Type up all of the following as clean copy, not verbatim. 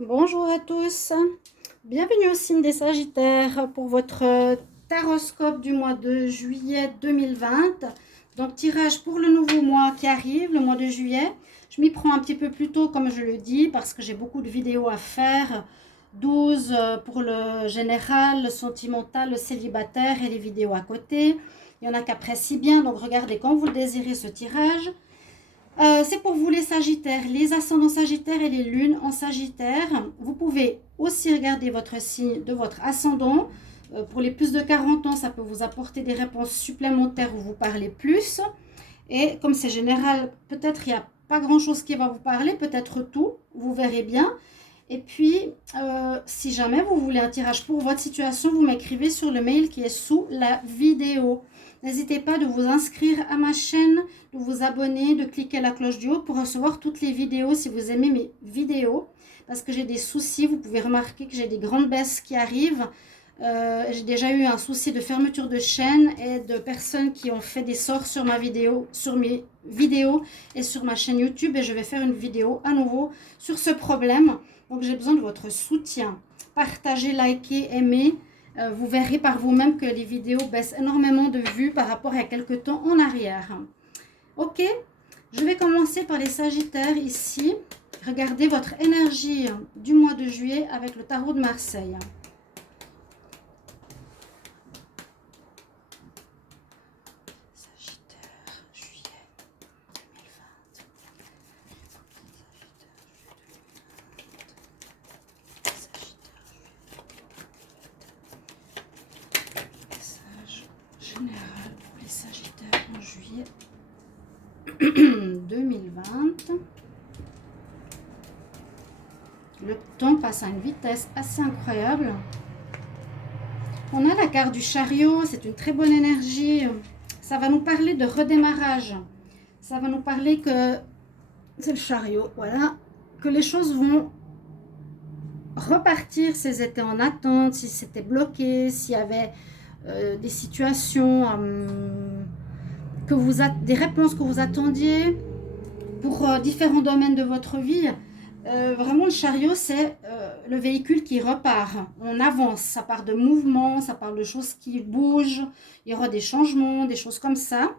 Bonjour à tous, bienvenue au signe des Sagittaires pour votre taroscope du mois de juillet 2020. Donc tirage pour le nouveau mois qui arrive, le mois de juillet. Je m'y prends un petit peu plus tôt comme je le dis parce que j'ai beaucoup de vidéos à faire. 12 pour le général, le sentimental, le célibataire et les vidéos à côté. Il y en a qui apprécient bien, donc regardez quand vous le désirez ce tirage. C'est pour vous les Sagittaires, les ascendants Sagittaires et les lunes en Sagittaire. Vous pouvez aussi regarder votre signe de votre ascendant. Pour les plus de 40 ans, ça peut vous apporter des réponses supplémentaires où vous parlez plus. Et comme c'est général, peut-être il n'y a pas grand-chose qui va vous parler, peut-être tout, vous verrez bien. Et puis, si jamais vous voulez un tirage pour votre situation, vous m'écrivez sur le mail qui est sous la vidéo. N'hésitez pas de vous inscrire à ma chaîne, de vous abonner, de cliquer la cloche du haut pour recevoir toutes les vidéos si vous aimez mes vidéos. Parce que j'ai des soucis, vous pouvez remarquer que j'ai des grandes baisses qui arrivent. J'ai déjà eu un souci de fermeture de chaîne et de personnes qui ont fait des sorts sur ma vidéo, sur mes vidéos et sur ma chaîne YouTube. Et je vais faire une vidéo à nouveau sur ce problème. Donc j'ai besoin de votre soutien. Partagez, likez, aimez. Vous verrez par vous-même que les vidéos baissent énormément de vues par rapport à quelques temps en arrière. Ok, je vais commencer par les Sagittaires ici. Regardez votre énergie du mois de juillet avec le tarot de Marseille. Sagittaire, juillet 2020. Message général pour les Sagittaires en juillet 2020. Le temps passe à une vitesse assez incroyable. On a la carte du chariot, c'est une très bonne énergie. Ça va nous parler de redémarrage. Ça va nous parler que c'est le chariot, voilà, que les choses vont repartir si elles étaient en attente, si c'était bloqué, s'il y avait des situations, des réponses que vous attendiez pour différents domaines de votre vie. Vraiment, le chariot, c'est le véhicule qui repart. On avance, ça part de mouvements, ça parle de choses qui bougent. Il y aura des changements, des choses comme ça.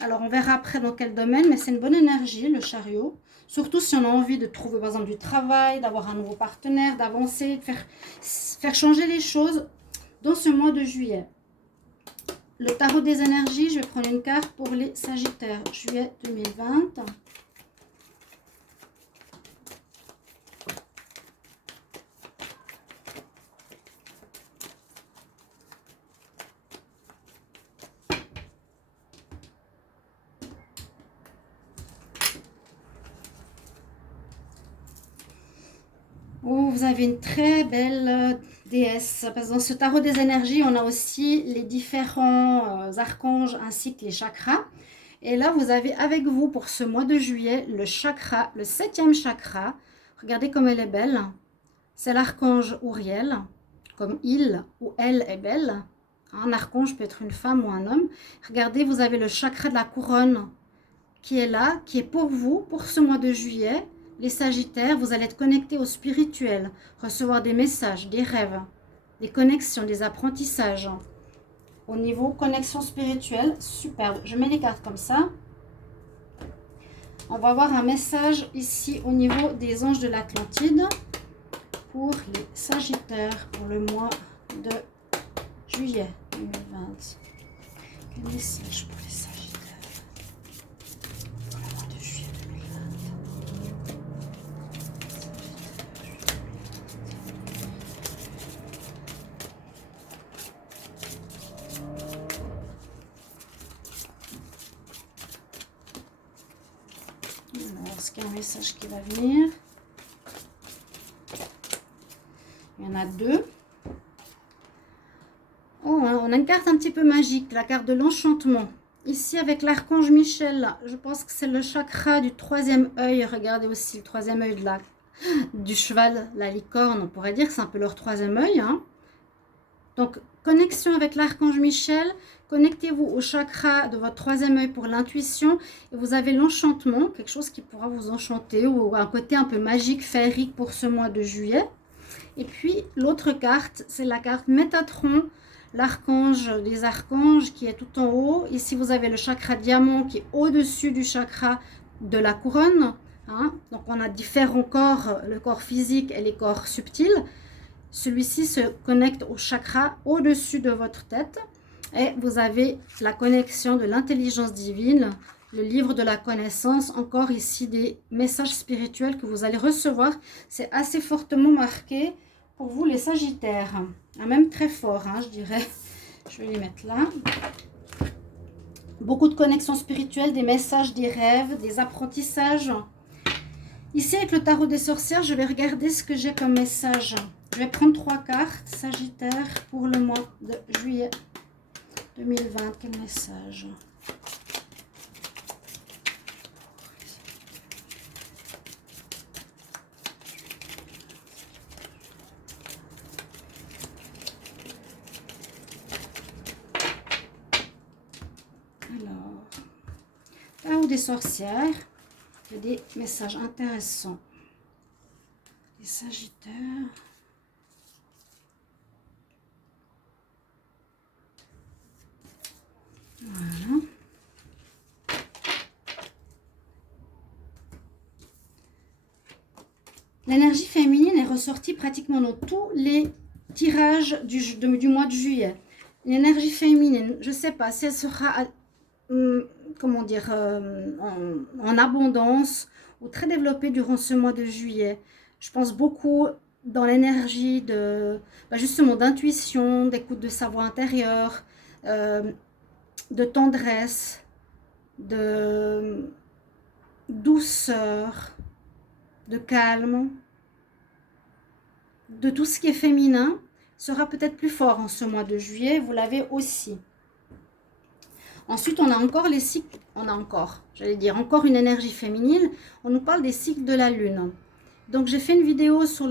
Alors, on verra après dans quel domaine, mais c'est une bonne énergie, le chariot. Surtout si on a envie de trouver, par exemple, du travail, d'avoir un nouveau partenaire, d'avancer, de faire changer les choses dans ce mois de juillet. Le tarot des énergies, je vais prendre une carte pour les Sagittaires, juillet 2020. Oh, vous avez une très belle déesse. Parce que dans ce tarot des énergies, on a aussi les différents archanges ainsi que les chakras. Et là, vous avez avec vous pour ce mois de juillet le chakra, le 7e chakra. Regardez comme elle est belle. C'est l'archange Uriel, comme il ou elle est belle. Un archange peut être une femme ou un homme. Regardez, vous avez le chakra de la couronne qui est là, qui est pour vous, pour ce mois de juillet. Les Sagittaires, vous allez être connectés au spirituel, recevoir des messages, des rêves, des connexions, des apprentissages. Au niveau connexion spirituelle, superbe. Je mets les cartes comme ça. On va avoir un message ici au niveau des anges de l'Atlantide pour les Sagittaires pour le mois de juillet 2020. Quel message pour les Sagittaires pour le mois de juillet 2020? Alors, est-ce qu'il y a un message qui va venir? Il y en a deux. Oh, on a une carte un petit peu magique, la carte de l'enchantement. Ici, avec l'archange Michel, je pense que c'est le chakra du troisième œil. Regardez aussi le troisième œil du cheval, la licorne. On pourrait dire que c'est un peu leur troisième œil. Hein. Donc, connexion avec l'archange Michel. Connectez-vous au chakra de votre troisième œil pour l'intuition. Et vous avez l'enchantement, quelque chose qui pourra vous enchanter, ou un côté un peu magique, féerique pour ce mois de juillet. Et puis l'autre carte, c'est la carte Métatron, l'archange des archanges qui est tout en haut. Ici, vous avez le chakra diamant qui est au-dessus du chakra de la couronne. Hein. Donc, on a différents corps, le corps physique et les corps subtils. Celui-ci se connecte au chakra au-dessus de votre tête. Et vous avez la connexion de l'intelligence divine, le livre de la connaissance. Encore ici, des messages spirituels que vous allez recevoir. C'est assez fortement marqué pour vous, les Sagittaires. Même très fort, hein, je dirais. Je vais les mettre là. Beaucoup de connexions spirituelles, des messages, des rêves, des apprentissages. Ici, avec le tarot des sorcières, je vais regarder ce que j'ai comme message. Je vais prendre 3 cartes, Sagittaire, pour le mois de juillet 2020. Quel message? Alors, tarot des sorcières, il y a des messages intéressants. Les Sagittaires. Voilà. L'énergie féminine est ressortie pratiquement dans tous les tirages du mois de juillet. L'énergie féminine, je ne sais pas si elle sera, comment dire, en abondance ou très développée durant ce mois de juillet. Je pense beaucoup dans l'énergie de, justement, d'intuition, d'écoute de sa voix intérieure, de tendresse, de douceur, de calme, de tout ce qui est féminin sera peut-être plus fort en ce mois de juillet. Vous l'avez aussi. Ensuite, on a encore les cycles, encore une énergie féminine. On nous parle des cycles de la lune. Donc, j'ai fait une vidéo sur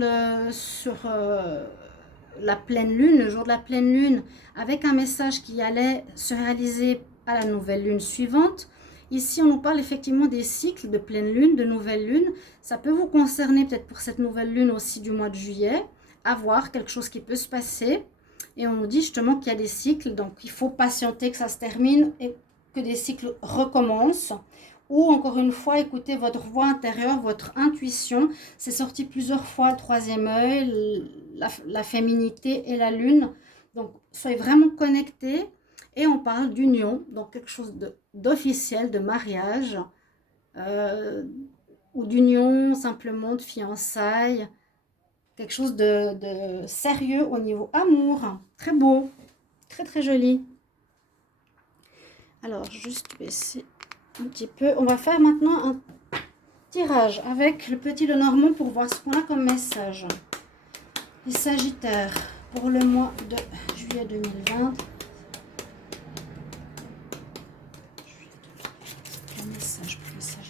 la pleine lune, le jour de la pleine lune, avec un message qui allait se réaliser à la nouvelle lune suivante. Ici, on nous parle effectivement des cycles de pleine lune, de nouvelle lune. Ça peut vous concerner peut-être pour cette nouvelle lune aussi du mois de juillet. À voir, quelque chose qui peut se passer. Et on nous dit justement qu'il y a des cycles, donc il faut patienter que ça se termine et que des cycles recommencent. Ou encore une fois, écoutez votre voix intérieure, votre intuition. C'est sorti plusieurs fois, le troisième œil, la féminité et la lune. Donc, soyez vraiment connectés. Et on parle d'union, donc quelque chose d'officiel, de mariage, ou d'union simplement, de fiançailles. Quelque chose de sérieux au niveau amour. Très beau, très très joli. Alors, juste baisser un petit peu. On va faire maintenant un tirage avec le petit Lenormand pour voir ce qu'on a comme message. Les Sagittaires pour le mois de juillet 2020. Quel message pour les Sagittaires?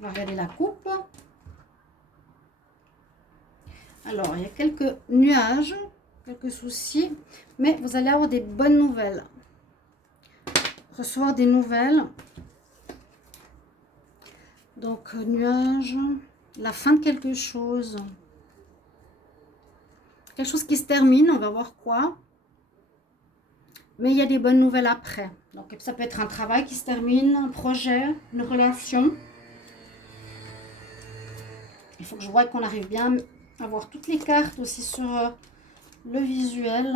On va regarder la coupe. Alors, il y a quelques nuages, quelques soucis, mais vous allez avoir des bonnes nouvelles. Recevoir des nouvelles. Donc, nuages, la fin de quelque chose. Quelque chose qui se termine, on va voir quoi. Mais il y a des bonnes nouvelles après. Donc, ça peut être un travail qui se termine, un projet, une relation. Il faut que je voie qu'on arrive bien à voir toutes les cartes aussi sur le visuel.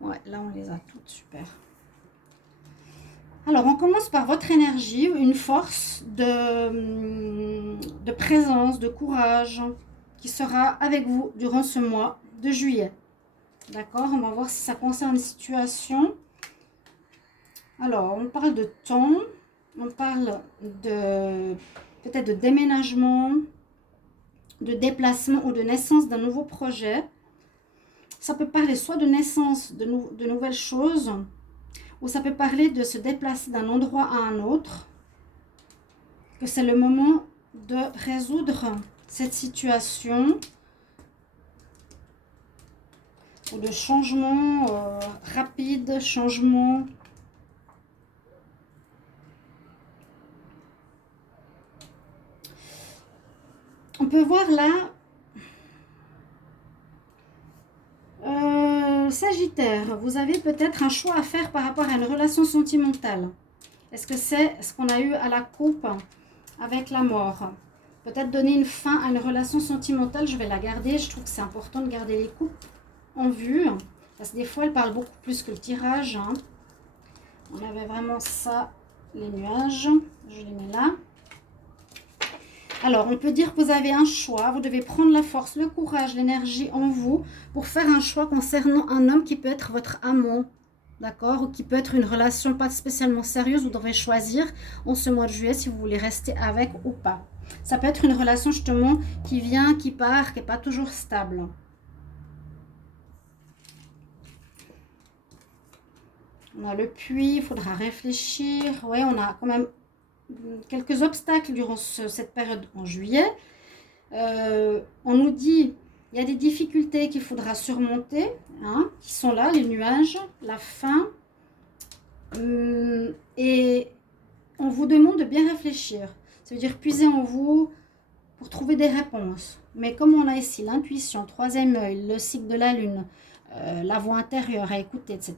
Ouais, là on les a toutes, super. Alors, on commence par votre énergie, une force de présence, de courage qui sera avec vous durant ce mois de juillet. D'accord, on va voir si ça concerne une situation. Alors, on parle de temps. On parle de peut-être de déménagement, de déplacement ou de naissance d'un nouveau projet. Ça peut parler soit de naissance de nouvelles choses, ou ça peut parler de se déplacer d'un endroit à un autre, que c'est le moment de résoudre cette situation, ou de changement rapide, changement. On peut voir là, Sagittaire, vous avez peut-être un choix à faire par rapport à une relation sentimentale. Est-ce que c'est ce qu'on a eu à la coupe avec la mort? Peut-être donner une fin à une relation sentimentale, je vais la garder. Je trouve que c'est important de garder les coupes en vue. Parce que des fois, elles parlent beaucoup plus que le tirage. Hein. On avait vraiment ça, les nuages. Je les mets là. Alors, on peut dire que vous avez un choix. Vous devez prendre la force, le courage, l'énergie en vous pour faire un choix concernant un homme qui peut être votre amant. D'accord? Ou qui peut être une relation pas spécialement sérieuse. Vous devrez choisir en ce mois de juillet si vous voulez rester avec ou pas. Ça peut être une relation justement qui vient, qui part, qui n'est pas toujours stable. On a le puits, il faudra réfléchir. Oui, on a quand même quelques obstacles durant cette période en juillet. On nous dit il y a des difficultés qu'il faudra surmonter, hein, qui sont là, les nuages, la faim. Et on vous demande de bien réfléchir. Ça veut dire puiser en vous pour trouver des réponses. Mais comme on a ici l'intuition, troisième œil, le cycle de la lune, la voix intérieure à écouter, etc.,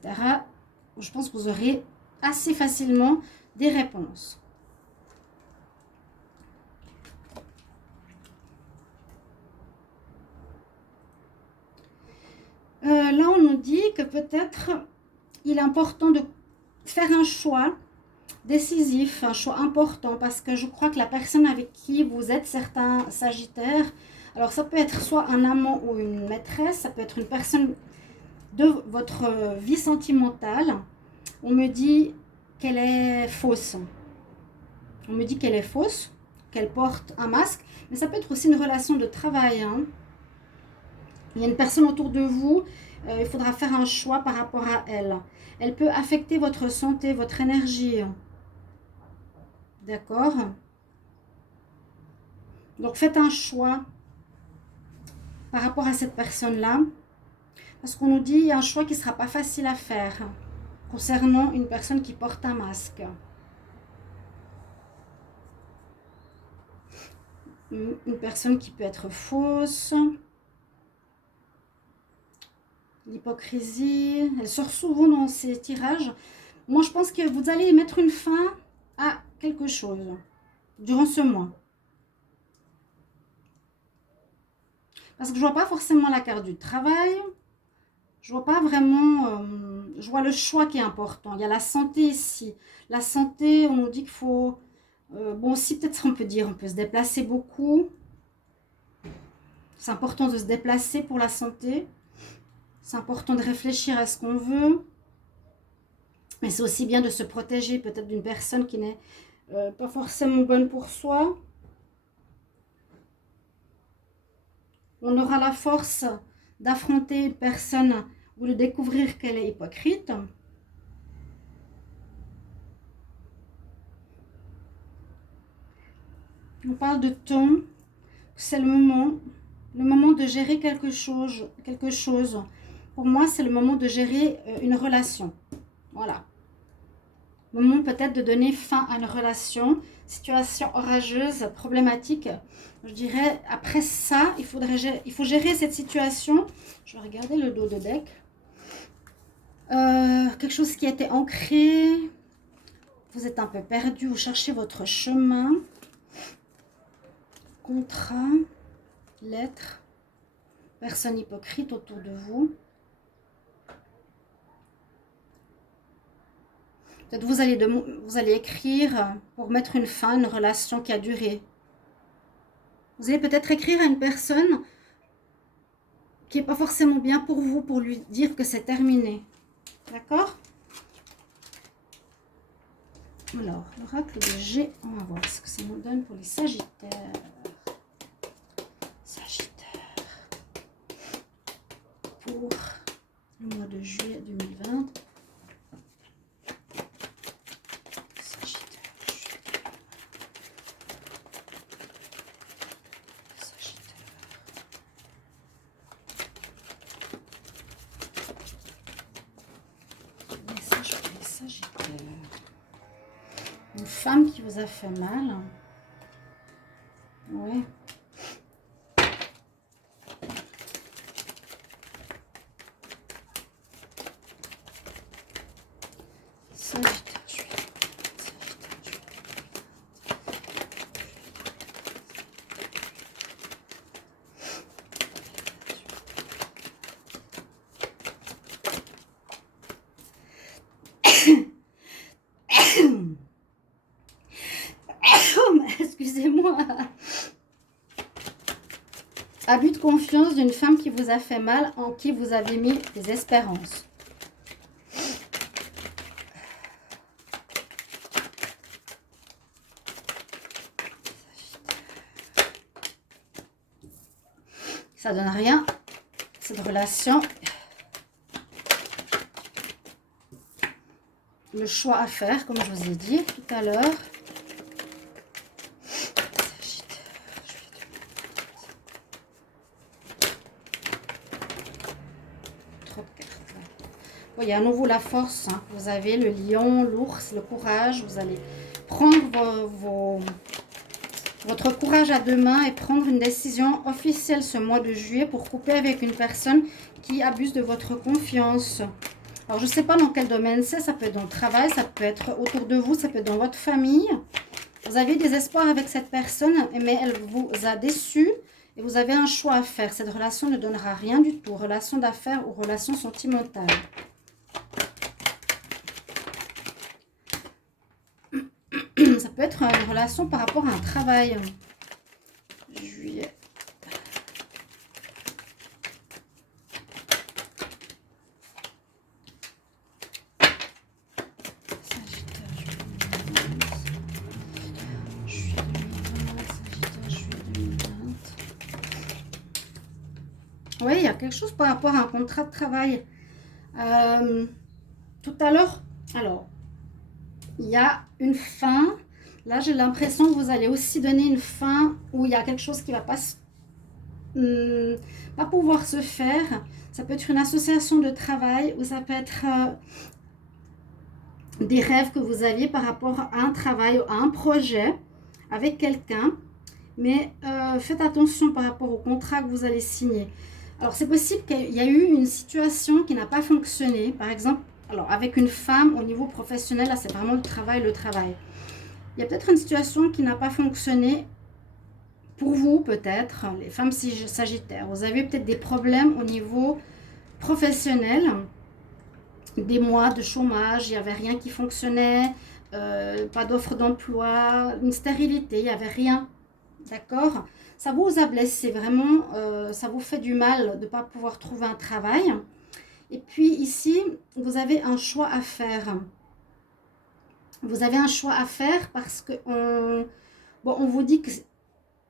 je pense que vous aurez assez facilement des réponses. Là, on nous dit que peut-être il est important de faire un choix décisif, un choix important, parce que je crois que la personne avec qui vous êtes, certains Sagittaires, alors ça peut être soit un amant ou une maîtresse, ça peut être une personne de votre vie sentimentale. On me dit qu'elle est fausse. On me dit qu'elle est fausse, qu'elle porte un masque, mais ça peut être aussi une relation de travail. Hein. Il y a une personne autour de vous, il faudra faire un choix par rapport à elle. Elle peut affecter votre santé, votre énergie. D'accord? Donc faites un choix par rapport à cette personne-là. Parce qu'on nous dit qu'il y a un choix qui ne sera pas facile à faire concernant une personne qui porte un masque. Une personne qui peut être fausse. L'hypocrisie, elle sort souvent dans ces tirages. Moi, je pense que vous allez mettre une fin à quelque chose durant ce mois. Parce que je ne vois pas forcément la carte du travail. Je vois pas vraiment... je vois le choix qui est important. Il y a la santé ici. La santé, on nous dit qu'il faut... bon, aussi, peut-être on peut dire, on peut se déplacer beaucoup. C'est important de se déplacer pour la santé. C'est important de réfléchir à ce qu'on veut. Mais c'est aussi bien de se protéger peut-être d'une personne qui n'est pas forcément bonne pour soi. On aura la force d'affronter une personne ou de découvrir qu'elle est hypocrite. On parle de temps. C'est le moment de gérer quelque chose. Pour moi, c'est le moment de gérer une relation. Voilà. Le moment peut-être de donner fin à une relation, situation orageuse, problématique. Je dirais, après ça, il faut gérer cette situation. Je vais regarder le dos de deck. Quelque chose qui a été ancré. Vous êtes un peu perdu, vous cherchez votre chemin. Contrat, lettre, personne hypocrite autour de vous. Peut-être vous allez écrire pour mettre une fin à une relation qui a duré. Vous allez peut-être écrire à une personne qui n'est pas forcément bien pour vous, pour lui dire que c'est terminé. D'accord? Alors, l'oracle de G, on va voir ce que ça nous donne pour les Sagittaires. Sagittaire. Pour le mois de juillet 2020. Une femme qui vous a fait mal. Ouais. Excusez-moi. Abus de confiance d'une femme qui vous a fait mal, en qui vous avez mis des espérances. Ça donne rien, cette relation. Le choix à faire, comme je vous ai dit tout à l'heure. Il y a à nouveau la force. Hein. Vous avez le lion, l'ours, le courage. Vous allez prendre votre courage à deux mains et prendre une décision officielle ce mois de juillet pour couper avec une personne qui abuse de votre confiance. Alors, je ne sais pas dans quel domaine c'est. Ça peut être dans le travail, ça peut être autour de vous, ça peut être dans votre famille. Vous avez des espoirs avec cette personne, mais elle vous a déçu. Et vous avez un choix à faire. Cette relation ne donnera rien du tout. Relation d'affaires ou relation sentimentale. Ça peut être une relation par rapport à un travail. Juillet. Oui, il y a quelque chose par rapport à un contrat de travail. Tout à l'heure, alors, il y a une fin. Là, j'ai l'impression que vous allez aussi donner une fin où il y a quelque chose qui ne va pas pouvoir se faire. Ça peut être une association de travail ou ça peut être des rêves que vous aviez par rapport à un travail, à un projet avec quelqu'un. Mais faites attention par rapport au contrat que vous allez signer. Alors, c'est possible qu'il y ait eu une situation qui n'a pas fonctionné. Par exemple, alors avec une femme au niveau professionnel, là, c'est vraiment le travail. Il y a peut-être une situation qui n'a pas fonctionné pour vous, peut-être, les femmes sagittaires. Vous avez peut-être des problèmes au niveau professionnel, des mois de chômage, il n'y avait rien qui fonctionnait, pas d'offre d'emploi, une stérilité, il n'y avait rien. D'accord? Ça vous a blessé, vraiment, ça vous fait du mal de ne pas pouvoir trouver un travail. Et puis ici, vous avez un choix à faire. Vous avez un choix à faire parce que on vous dit que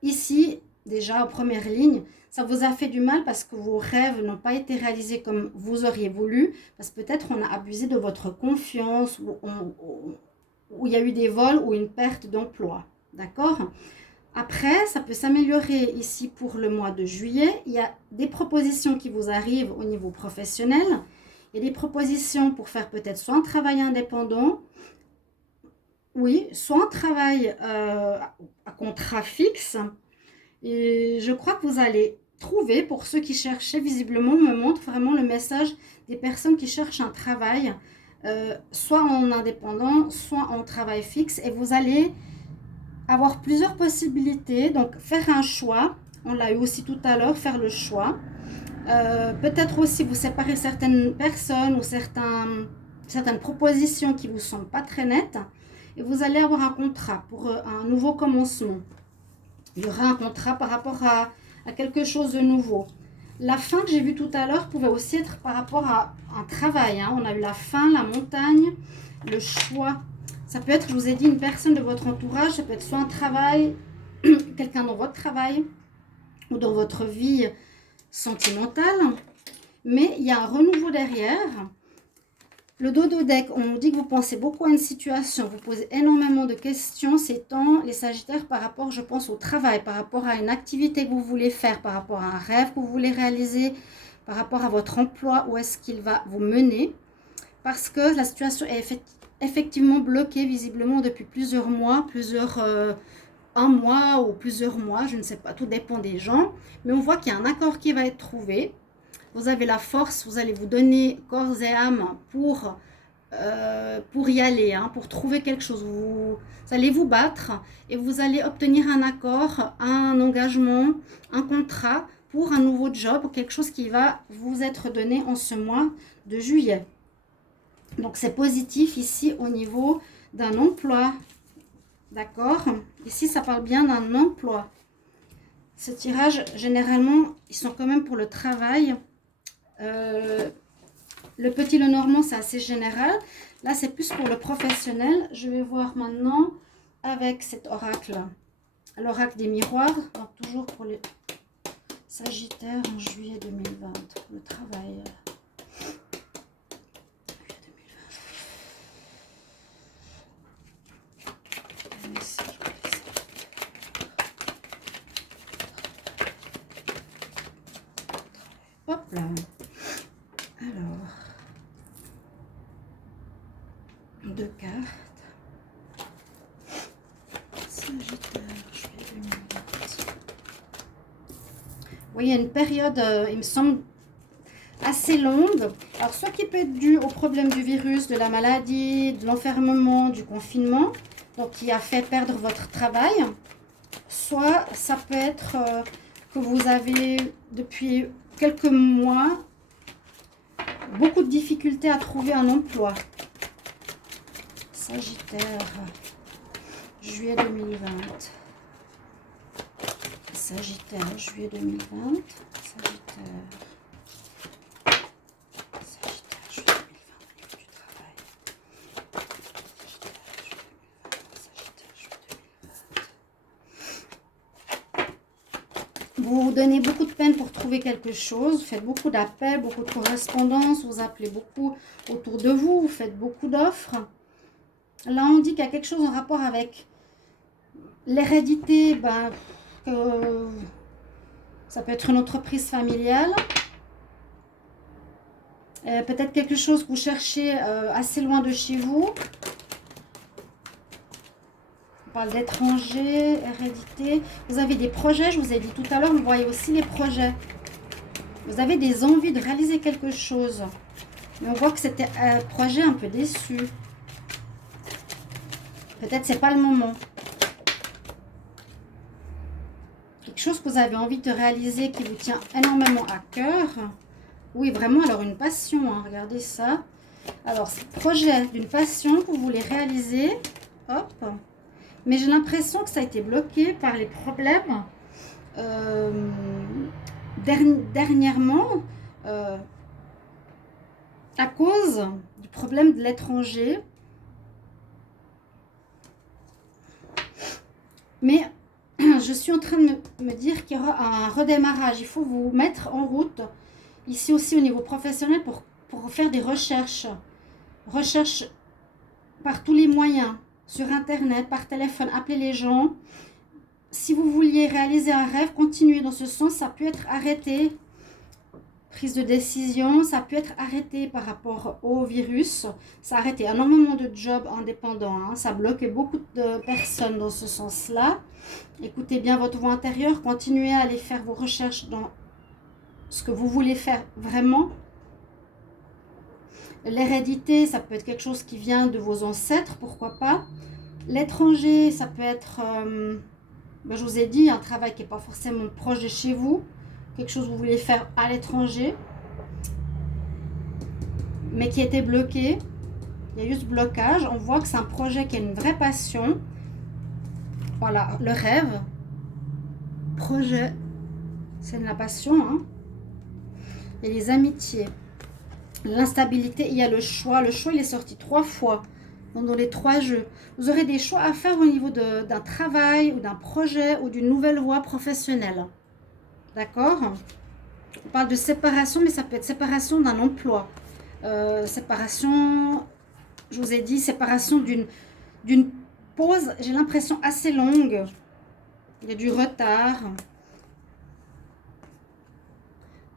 ici, déjà en première ligne, ça vous a fait du mal parce que vos rêves n'ont pas été réalisés comme vous auriez voulu. Parce que peut-être on a abusé de votre confiance ou il y a eu des vols ou une perte d'emploi. D'accord? Après, ça peut s'améliorer ici pour le mois de juillet. Il y a des propositions qui vous arrivent au niveau professionnel. Il y a des propositions pour faire peut-être soit un travail indépendant, oui, soit un travail à contrat fixe. Et je crois que vous allez trouver, pour ceux qui cherchaient, visiblement, me montre vraiment le message des personnes qui cherchent un travail, soit en indépendant, soit en travail fixe. Et vous allez avoir plusieurs possibilités, donc faire un choix, on l'a eu aussi tout à l'heure, faire le choix. Peut-être aussi vous séparer certaines personnes ou certaines propositions qui ne vous semblent pas très nettes, et vous allez avoir un contrat pour un nouveau commencement. Il y aura un contrat par rapport à quelque chose de nouveau. La fin que j'ai vue tout à l'heure pouvait aussi être par rapport à un travail. Hein. On a eu la fin, la montagne, le choix. Ça peut être, je vous ai dit, une personne de votre entourage. Ça peut être soit un travail, quelqu'un dans votre travail ou dans votre vie sentimentale. Mais il y a un renouveau derrière. Le dodo deck, on nous dit que vous pensez beaucoup à une situation, vous posez énormément de questions ces temps, les Sagittaires, par rapport, je pense, au travail, par rapport à une activité que vous voulez faire, par rapport à un rêve que vous voulez réaliser, par rapport à votre emploi, où est-ce qu'il va vous mener. Parce que la situation est effectivement bloquée, visiblement, depuis plusieurs mois, un mois ou plusieurs mois, je ne sais pas, tout dépend des gens. Mais on voit qu'il y a un accord qui va être trouvé. Vous avez la force, vous allez vous donner corps et âme pour y aller, hein, pour trouver quelque chose. Vous allez vous battre et vous allez obtenir un accord, un engagement, un contrat pour un nouveau job, quelque chose qui va vous être donné en ce mois de juillet. Donc c'est positif ici au niveau d'un emploi. D'accord? Ici ça parle bien d'un emploi. Ce tirage, généralement, ils sont quand même pour le travail. Le petit Lenormand, c'est assez général. Là, c'est plus pour le professionnel. Je vais voir maintenant avec cet oracle, l'oracle des miroirs. Donc, toujours pour les Sagittaires en juillet 2020. Le travail. Hop là. Alors, deux cartes. Sagittaire, juillet 2020. Oui, il y a une période, il me semble, assez longue. Alors, soit qui peut être dû au problème du virus, de la maladie, de l'enfermement, du confinement, donc qui a fait perdre votre travail. Soit ça peut être que vous avez, depuis quelques mois, beaucoup de difficultés à trouver un emploi. Sagittaire, juillet 2020. Sagittaire, juillet 2020. Sagittaire. Sagittaire, juillet 2020 au niveau du travail. Sagittaire, juillet 2020. Vous vous donnez beaucoup de peine pour trouver quelque chose. Vous faites beaucoup d'appels, beaucoup de correspondances. Vous appelez beaucoup autour de vous. Vous faites beaucoup d'offres. Là, on dit qu'il y a quelque chose en rapport avec l'hérédité. Ça peut être une entreprise familiale. Peut-être quelque chose que vous cherchez assez loin de chez vous. On parle d'étranger, hérédité. Vous avez des projets, je vous ai dit tout à l'heure, vous voyez aussi les projets. Vous avez des envies de réaliser quelque chose. Mais on voit que c'était un projet un peu déçu. Peut-être c'est pas le moment. Quelque chose que vous avez envie de réaliser qui vous tient énormément à cœur. Oui, vraiment, alors une passion, hein, regardez ça. Alors, c'est le projet d'une passion que vous voulez réaliser. Hop. Mais j'ai l'impression que ça a été bloqué par les problèmes dernièrement à cause du problème de l'étranger. Mais je suis en train de me dire qu'il y aura un redémarrage. Il faut vous mettre en route, ici aussi au niveau professionnel, pour faire des recherches. Recherches par tous les moyens, sur Internet, par téléphone, appelez les gens. Si vous vouliez réaliser un rêve, continuez dans ce sens. Ça peut être arrêté. Prise de décision, ça peut être arrêté par rapport au virus. Ça a arrêté énormément de jobs indépendants. Hein. Ça bloque beaucoup de personnes dans ce sens-là. Écoutez bien votre voix intérieure. Continuez à aller faire vos recherches dans ce que vous voulez faire vraiment. L'hérédité, ça peut être quelque chose qui vient de vos ancêtres, pourquoi pas. L'étranger, ça peut être, je vous ai dit, un travail qui n'est pas forcément proche de chez vous. Quelque chose que vous voulez faire à l'étranger, mais qui était bloqué. Il y a eu ce blocage. On voit que c'est un projet qui a une vraie passion. Voilà, le rêve. Projet, c'est de la passion. Hein. Il y a les amitiés. L'instabilité, il y a le choix. Le choix, il est sorti 3 fois. Donc, dans les 3 jeux, vous aurez des choix à faire au niveau d'un travail ou d'un projet ou d'une nouvelle voie professionnelle. D'accord? On parle de séparation, mais ça peut être séparation d'un emploi. Séparation, je vous ai dit, séparation d'une pause, j'ai l'impression assez longue. Il y a du retard.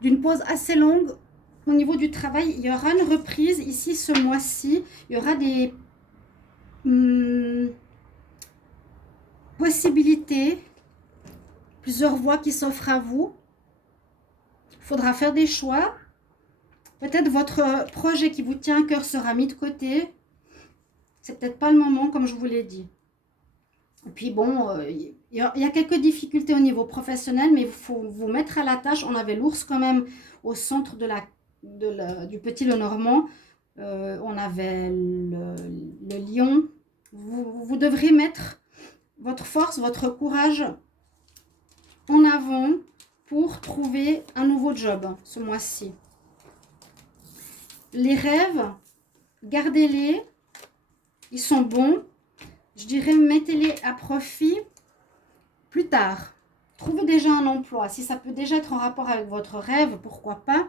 D'une pause assez longue au niveau du travail. Il y aura une reprise ici ce mois-ci. Il y aura des possibilités, plusieurs voies qui s'offrent à vous. Il faudra faire des choix. Peut-être votre projet qui vous tient à cœur sera mis de côté. C'est peut-être pas le moment, comme je vous l'ai dit. Et puis bon, il y a quelques difficultés au niveau professionnel, mais il faut vous mettre à la tâche. On avait l'ours quand même au centre du Petit Lenormand. On avait le lion. Vous devrez mettre votre force, votre courage en avant pour trouver un nouveau job ce mois-ci. Les rêves, gardez-les. Ils sont bons. Je dirais, mettez-les à profit plus tard. Trouvez déjà un emploi. Si ça peut déjà être en rapport avec votre rêve, pourquoi pas.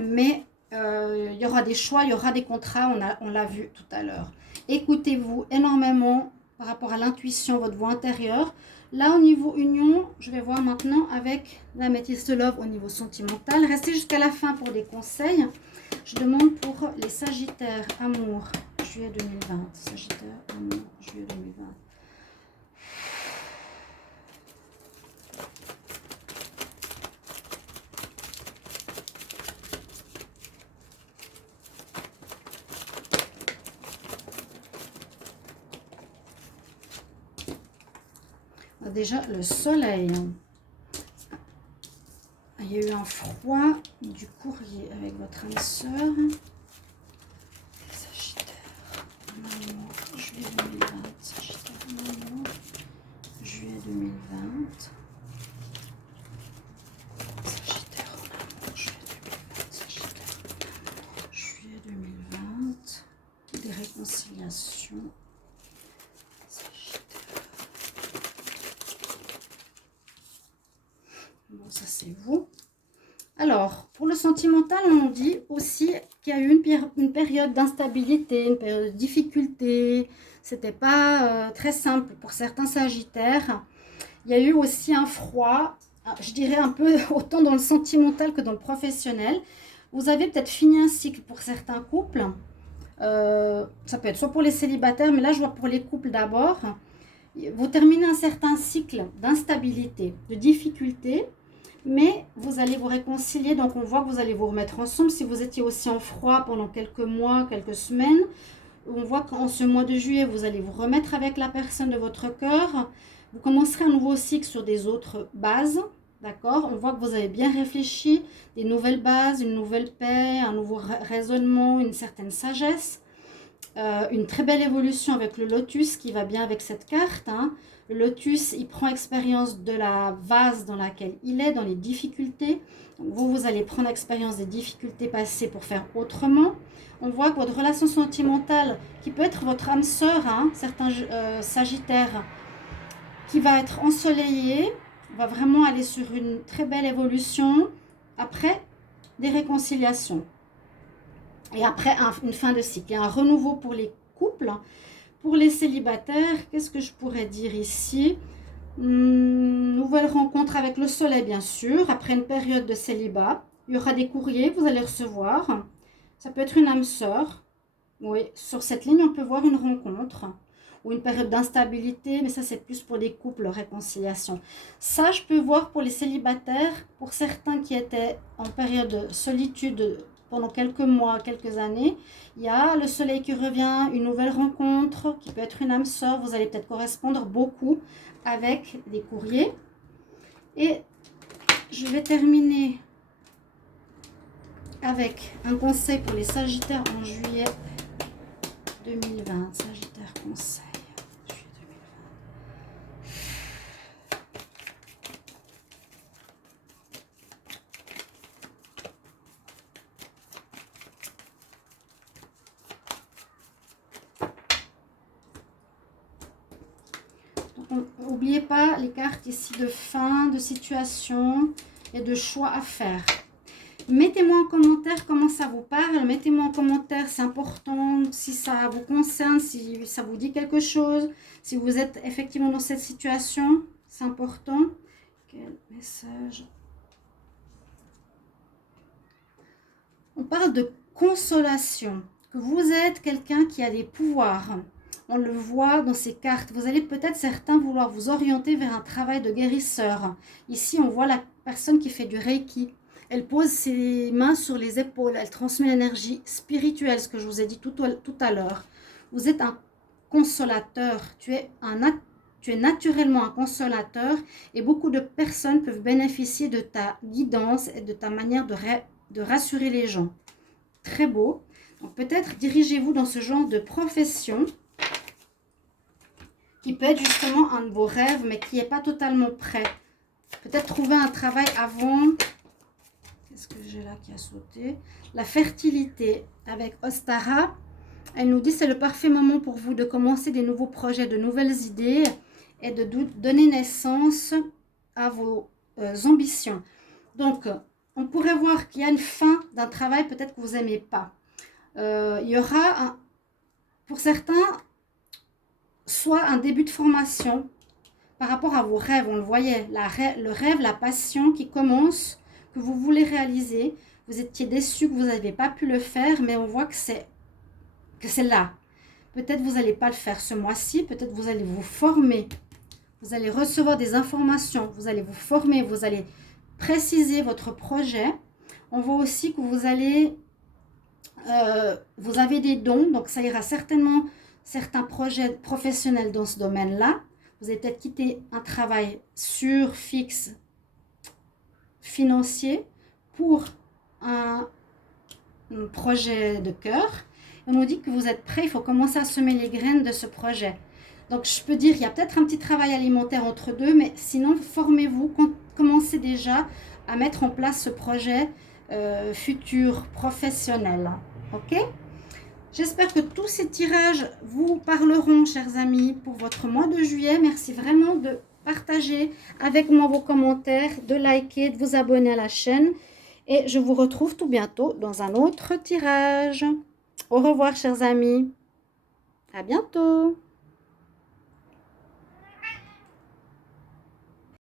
Mais il y aura des choix, il y aura des contrats, on l'a vu tout à l'heure. Écoutez-vous énormément par rapport à l'intuition, votre voix intérieure. Là, au niveau union, je vais voir maintenant avec la métisse de love au niveau sentimental. Restez jusqu'à la fin pour des conseils. Je demande pour les Sagittaires, amour, juillet 2020. Sagittaire, amour, juillet 2020. Déjà, le soleil. Il y a eu un froid du courrier avec votre âme sœur. Sagittaire, amour, juillet 2020. Sagittaire, amour, juillet 2020. Sagittaire, amour, juillet 2020. Sagittaire, amour, juillet 2020. Des réconciliations. Bon, ça c'est vous. Alors, pour le sentimental, on dit aussi qu'il y a eu une période d'instabilité, une période de difficulté. C'était pas très simple pour certains Sagittaires. Il y a eu aussi un froid, je dirais un peu autant dans le sentimental que dans le professionnel. Vous avez peut-être fini un cycle pour certains couples. Ça peut être soit pour les célibataires, mais là je vois pour les couples d'abord. Vous terminez un certain cycle d'instabilité, de difficulté. Mais vous allez vous réconcilier, donc on voit que vous allez vous remettre ensemble. Si vous étiez aussi en froid pendant quelques mois, quelques semaines, on voit qu'en ce mois de juillet, vous allez vous remettre avec la personne de votre cœur. Vous commencerez un nouveau cycle sur des autres bases, d'accord? On voit que vous avez bien réfléchi, des nouvelles bases, une nouvelle paix, un nouveau raisonnement, une certaine sagesse. Une très belle évolution avec le lotus qui va bien avec cette carte, hein. Le lotus, il prend expérience de la vase dans laquelle il est, dans les difficultés. Donc vous allez prendre expérience des difficultés passées pour faire autrement. On voit que votre relation sentimentale, qui peut être votre âme sœur, hein, certains Sagittaires, qui va être ensoleillée, va vraiment aller sur une très belle évolution après des réconciliations. Et après une fin de cycle. Il y a un renouveau pour les couples. Pour les célibataires, qu'est-ce que je pourrais dire ici? Nouvelle rencontre avec le soleil, bien sûr. Après une période de célibat, il y aura des courriers que vous allez recevoir. Ça peut être une âme sœur. Oui, sur cette ligne, on peut voir une rencontre ou une période d'instabilité, mais ça, c'est plus pour les couples, réconciliation. Ça, je peux voir pour les célibataires, pour certains qui étaient en période de solitude pendant quelques mois, quelques années. Il y a le soleil qui revient, une nouvelle rencontre qui peut être une âme sœur. Vous allez peut-être correspondre beaucoup avec des courriers. Et je vais terminer avec un conseil pour les Sagittaires en juillet 2020. Sagittaire conseil. Juillet 2020. n'oubliez pas les cartes ici de fin, de situation et de choix à faire. Mettez-moi en commentaire comment ça vous parle. Mettez-moi en commentaire, c'est important, si ça vous concerne, si ça vous dit quelque chose. Si vous êtes effectivement dans cette situation, c'est important. Quel message? On parle de consolation. Que vous êtes quelqu'un qui a des pouvoirs. On le voit dans ces cartes. Vous allez peut-être certains vouloir vous orienter vers un travail de guérisseur. Ici, on voit la personne qui fait du Reiki. Elle pose ses mains sur les épaules. Elle transmet l'énergie spirituelle, ce que je vous ai dit tout à l'heure. Vous êtes un consolateur. Tu es naturellement un consolateur et beaucoup de personnes peuvent bénéficier de ta guidance et de ta manière de rassurer les gens. Très beau. Donc peut-être dirigez-vous dans ce genre de profession qui peut être justement un de vos rêves, mais qui n'est pas totalement prêt. Peut-être trouver un travail avant. Qu'est-ce que j'ai là qui a sauté? La fertilité avec Ostara. Elle nous dit c'est le parfait moment pour vous de commencer des nouveaux projets, de nouvelles idées et de donner naissance à vos ambitions. Donc, on pourrait voir qu'il y a une fin d'un travail peut-être que vous n'aimez pas. Il y aura, pour certains, soit un début de formation par rapport à vos rêves. On le voyait, le rêve, la passion qui commence, que vous voulez réaliser. Vous étiez déçu que vous n'avez pas pu le faire, mais on voit que c'est là. Peut-être vous n'allez pas le faire ce mois-ci, peut-être vous allez vous former. Vous allez recevoir des informations, vous allez vous former, vous allez préciser votre projet. On voit aussi que vous avez des dons, donc ça ira certainement certains projets professionnels dans ce domaine-là. Vous allez peut-être quitter un travail sûr, fixe, financier pour un projet de cœur. On nous dit que vous êtes prêt, il faut commencer à semer les graines de ce projet. Donc, je peux dire, il y a peut-être un petit travail alimentaire entre deux, mais sinon, formez-vous, commencez déjà à mettre en place ce projet futur, professionnel. Ok? J'espère que tous ces tirages vous parleront, chers amis, pour votre mois de juillet. Merci vraiment de partager avec moi vos commentaires, de liker, de vous abonner à la chaîne. Et je vous retrouve tout bientôt dans un autre tirage. Au revoir, chers amis. À bientôt.